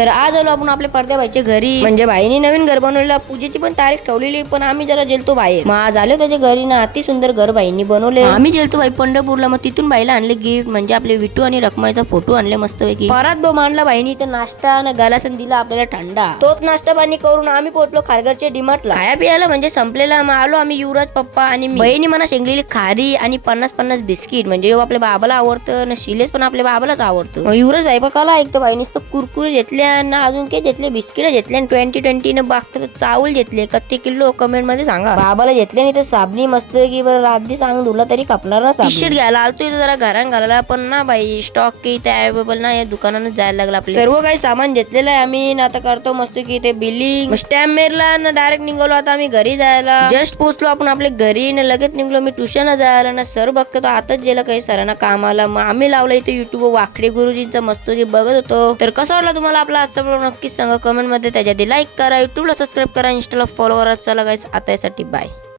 तर आज आलो आपण आपल्या परद्या बाईच्या घरी, म्हणजे बाईने नवीन घर बनवलेला, पूजेची पण तारीख ठेवलेली, पण आम्ही जरा गेलतो बाहेर. मग आज आलो त्याच्या घरी ना, अति सुंदर घर बाईंनी बनवले. आम्ही गेलतो बाई पंढरपूरला, मग तिथून बाईला आणले गिफ्ट, म्हणजे आपले विठू आणि रखमाईचा फोटो आणले मस्त पैकी. परत मांडला बाईनी तर नाश्ता आणि गलासन दिला आपल्याला थंडा. तोच नाश्ता पाणी करून आम्ही पोहोचलो खारघरच्या डिमार्टला. खाया पियाला म्हणजे संपलेला. मग आलो आम्ही युवराज पप्पा आणि बहिणी मला शेंगलेली खारी आणि 50-50 बिस्किट, म्हणजे आपल्या बाबाला आवडतं ना, शिलेस पण आपल्या बाबालाच आवडतं. मग युवराज बाई बघाला ऐकतो बाईनीच तर कुरकुरे घेतल्या ना, अजून काय घेतले, बिस्किट घेतले आणि 20-20 न बघता चावल घेतले. किती किलो कमेंट मध्ये सांगा. बाबाला घेतले नाही तर साबणी मस्त की बरं रात्री सांग धुला तरी कापणार ना. टी शर्ट घ्यायला आलतो इथं जरा घरान घालायला, पण ना बाई स्टॉक की इथे अवेलेबल ना, या दुकानानं जायला लागला. आपलं सर्व काही सामान घेतलेलं आहे आम्ही. आता करतो मस्त की ते बिलिंग, स्टॅम्प मेरला ना, डायरेक्ट निघालो आता आम्ही घरी जायला. जस्ट पोहोचलो आपण आपल्या घरी ना, लगेच निघलो मी ट्युशनला जायला ना. सर बघतो आताच गेला काही सरांना कामाला. मग आम्ही लावलं इथे युट्यूब वाकडे गुरुजींचा मस्त की बघत होतो. तर कसं वाटलं तुम्हाला आपला आजचा व्हिडिओ नक्कीच सांगा कमेंट मध्ये. त्याच्या आधी लाईक करा, युट्यूबला सबस्क्राईब करा, इंस्टाला फॉलो करा. चला गाईस आता यासाठी बाय.